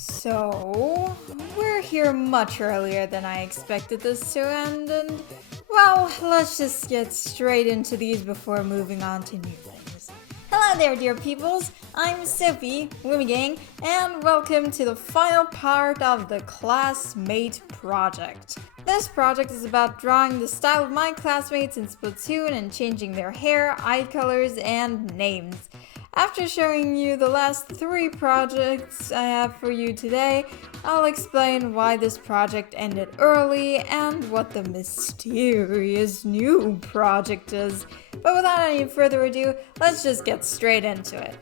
So, we're here much earlier than I expected this to end, and well, let's just get straight into these before moving on to new things. Hello there, dear peoples! I'm Sophie, Woomy Gang, and welcome to the final part of the Classmate Project. This project is about drawing the style of my classmates in Splatoon and changing their hair, eye colors, and names. After showing you the last 3 projects I have for you today, I'll explain why this project ended early and what the mysterious new project is. But without any further ado, let's just get straight into it.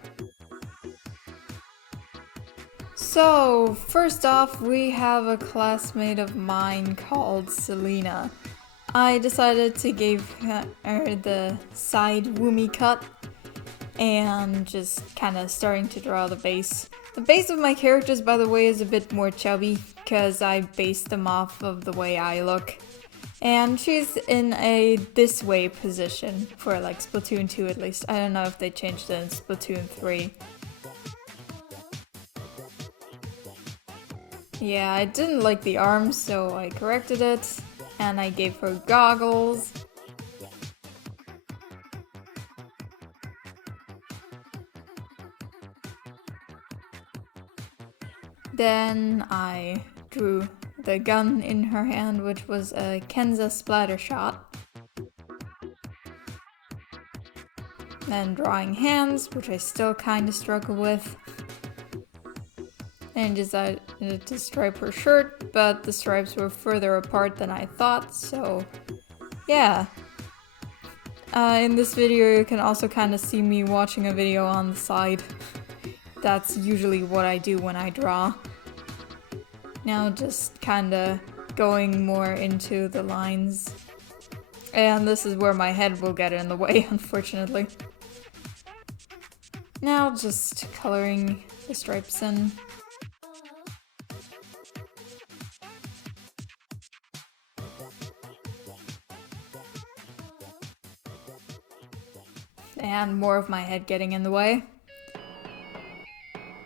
So, first off, we have a classmate of mine called Selena. I decided to give her the side Woomy cut and just kind of starting to draw the base. The base of my characters, by the way, is a bit more chubby because I based them off of the way I look. And she's in a this way position for like Splatoon 2 at least. I don't know if they changed it in Splatoon 3. Yeah, I didn't like the arms, so I corrected it, and I gave her goggles. Then I drew the gun in her hand, which was a Kenza splatter shot. Then drawing hands, which I still kinda struggle with. And decided to stripe her shirt, but the stripes were further apart than I thought, so yeah. In this video you can also kind of see me watching a video on the side. That's usually what I do when I draw. Now just kinda going more into the lines. And this is where my head will get in the way, unfortunately. Now just coloring the stripes in. And more of my head getting in the way.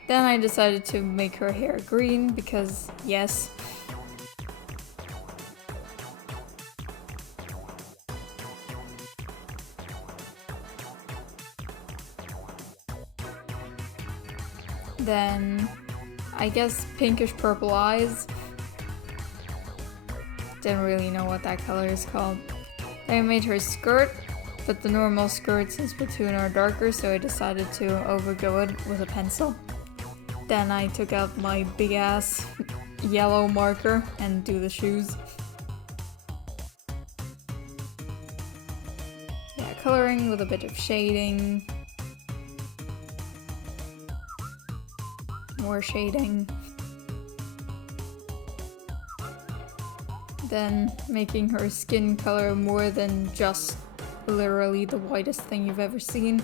Then I decided to make her hair green because, yes. Then, I guess pinkish purple eyes. Didn't really know what that color is called. Then I made her skirt. But the normal skirts in Splatoon are darker, so I decided to overgo it with a pencil. Then I took out my big ass yellow marker and do the shoes. Yeah, coloring with a bit of shading. More shading. Then making her skin color more than just literally the whitest thing you've ever seen.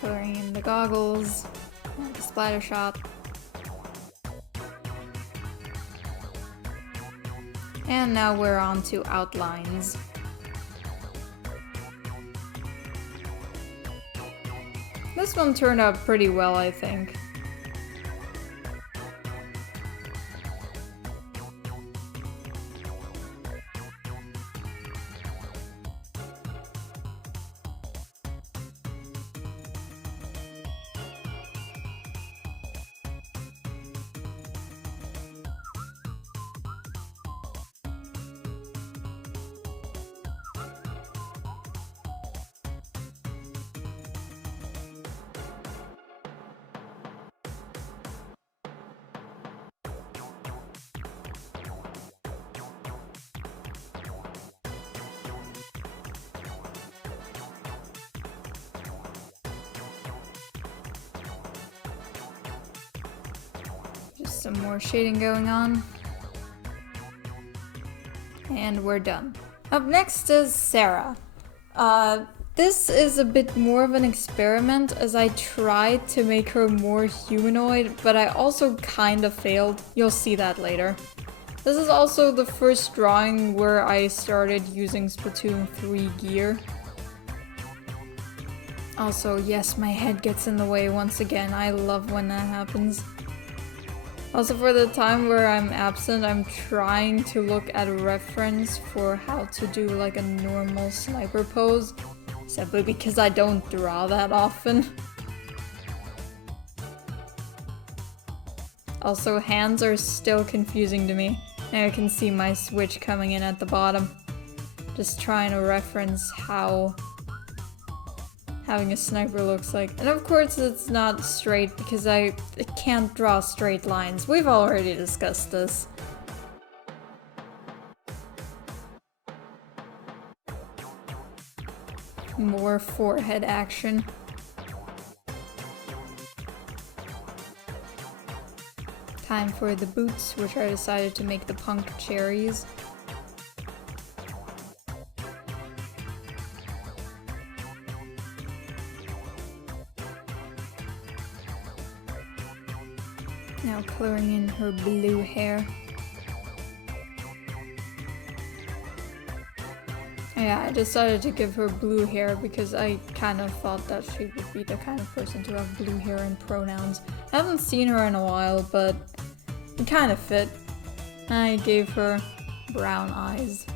Coloring in the goggles, and the splatter shot. And now we're on to outlines. This one turned out pretty well, I think. Just some more shading going on. And we're done. Up next is Sarah. This is a bit more of an experiment as I tried to make her more humanoid, but I also kind of failed. You'll see that later. This is also the first drawing where I started using Splatoon 3 gear. Also, yes, my head gets in the way once again. I love when that happens. Also, for the time where I'm absent, I'm trying to look at a reference for how to do like a normal sniper pose. Simply because I don't draw that often. Also, hands are still confusing to me. And I can see my switch coming in at the bottom. Just trying to reference how having a sniper looks like. And of course it's not straight because I can't draw straight lines. We've already discussed this. More forehead action. Time for the boots, which I decided to make the punk cherries. Now coloring in her blue hair. Yeah, I decided to give her blue hair because I kind of thought that she would be the kind of person to have blue hair and pronouns. I haven't seen her in a while, but it kind of fit. I gave her brown eyes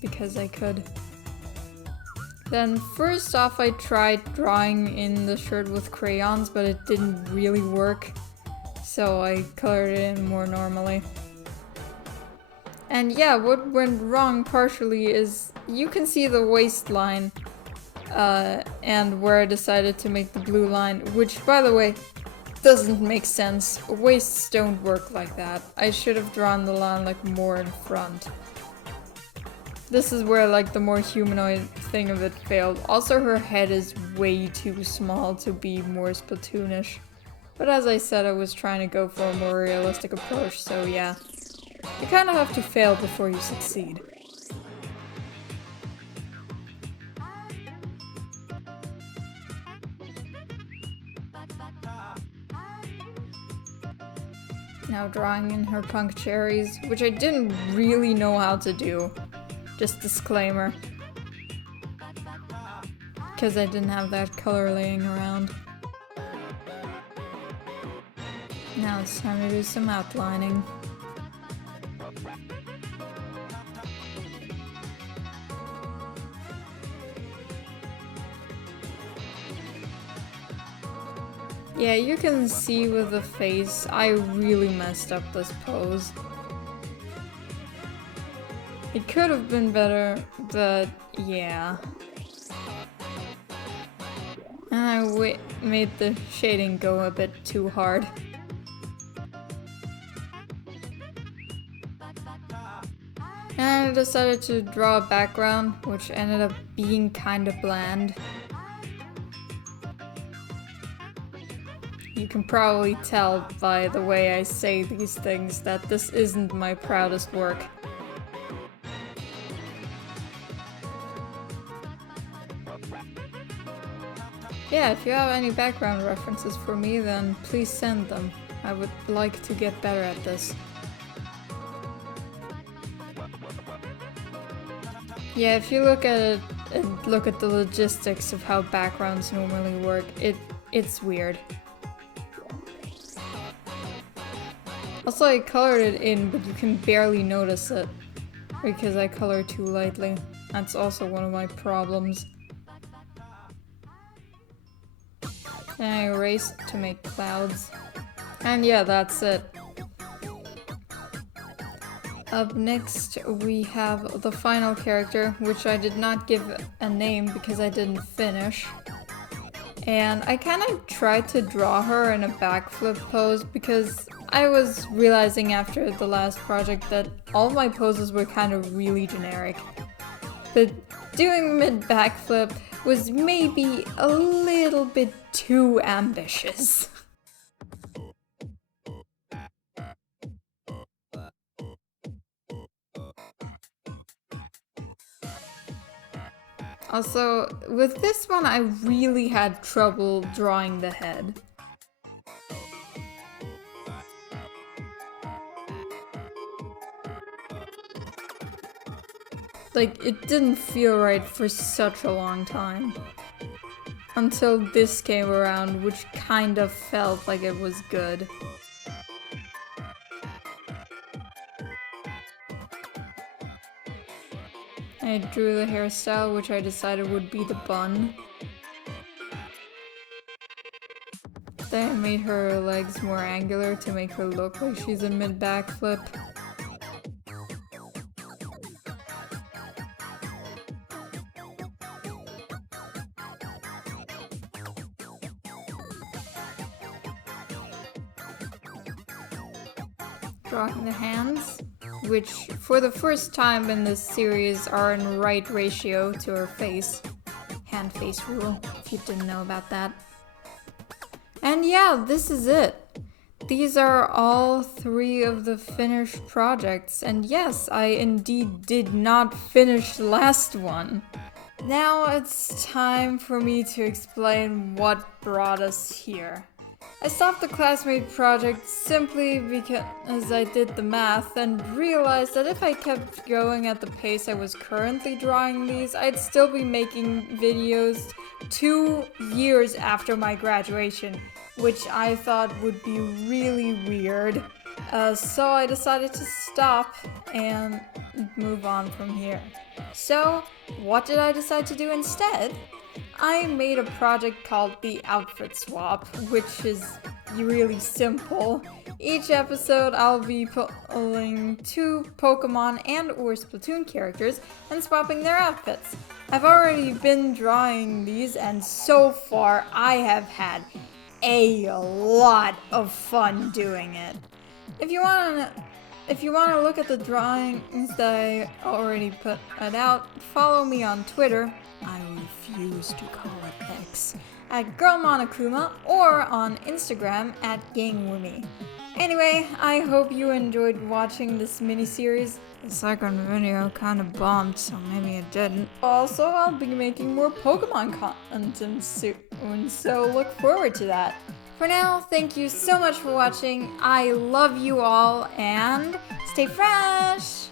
because I could. Then first off I tried drawing in the shirt with crayons, but it didn't really work. So I colored it in more normally. And yeah, what went wrong partially is you can see the waistline and where I decided to make the blue line, which by the way doesn't make sense. Waists don't work like that. I should have drawn the line like more in front. This is where like the more humanoid thing of it failed. Also her head is way too small to be more Splatoonish. But as I said, I was trying to go for a more realistic approach, so yeah. You kind of have to fail before you succeed. Now drawing in her punk cherries, which I didn't really know how to do. Just disclaimer. Because I didn't have that color laying around. Now it's time to do some outlining. Yeah, you can see with the face, I really messed up this pose. It could have been better, but yeah. And I made the shading go a bit too hard. And I decided to draw a background, which ended up being kind of bland. You can probably tell by the way I say these things that this isn't my proudest work. Yeah, if you have any background references for me, then please send them. I would like to get better at this. Yeah, if you look at it and look at the logistics of how backgrounds normally work, it's weird. Also, I colored it in, but you can barely notice it because I color too lightly. That's also one of my problems. And I erased to make clouds. And yeah, that's it. Up next, we have the final character, which I did not give a name because I didn't finish. And I kind of tried to draw her in a backflip pose because I was realizing after the last project that all my poses were kind of really generic. But doing mid backflip was maybe a little bit too ambitious. Also, with this one I really had trouble drawing the head. Like, it didn't feel right for such a long time. Until this came around, which kind of felt like it was good. I drew the hairstyle, which I decided would be the bun. Then I made her legs more angular to make her look like she's a mid-backflip. Drawing the hands, which for the first time in this series are in right ratio to her face. Hand-face rule, if you didn't know about that. And yeah, this is it. These are all 3 of the finished projects, and yes, I indeed did not finish the last one. Now it's time for me to explain what brought us here. I stopped the Classmate Project simply because I did the math and realized that if I kept going at the pace I was currently drawing these, I'd still be making videos 2 years after my graduation, which I thought would be really weird. So I decided to stop and move on from here. So, what did I decide to do instead? I made a project called the Outfit Swap, which is really simple. Each episode I'll be pulling 2 Pokemon and or Splatoon characters and swapping their outfits. I've already been drawing these and so far I have had a lot of fun doing it. If you want to look at the drawings that I already put out, follow me on Twitter. I refuse to call it X, at GirlMonokuma, or on Instagram at GangWumi. Anyway, I hope you enjoyed watching this mini-series. The second video kind of bombed, so maybe it didn't. Also, I'll be making more Pokemon content soon, so look forward to that. For now, thank you so much for watching. I love you all, and stay fresh!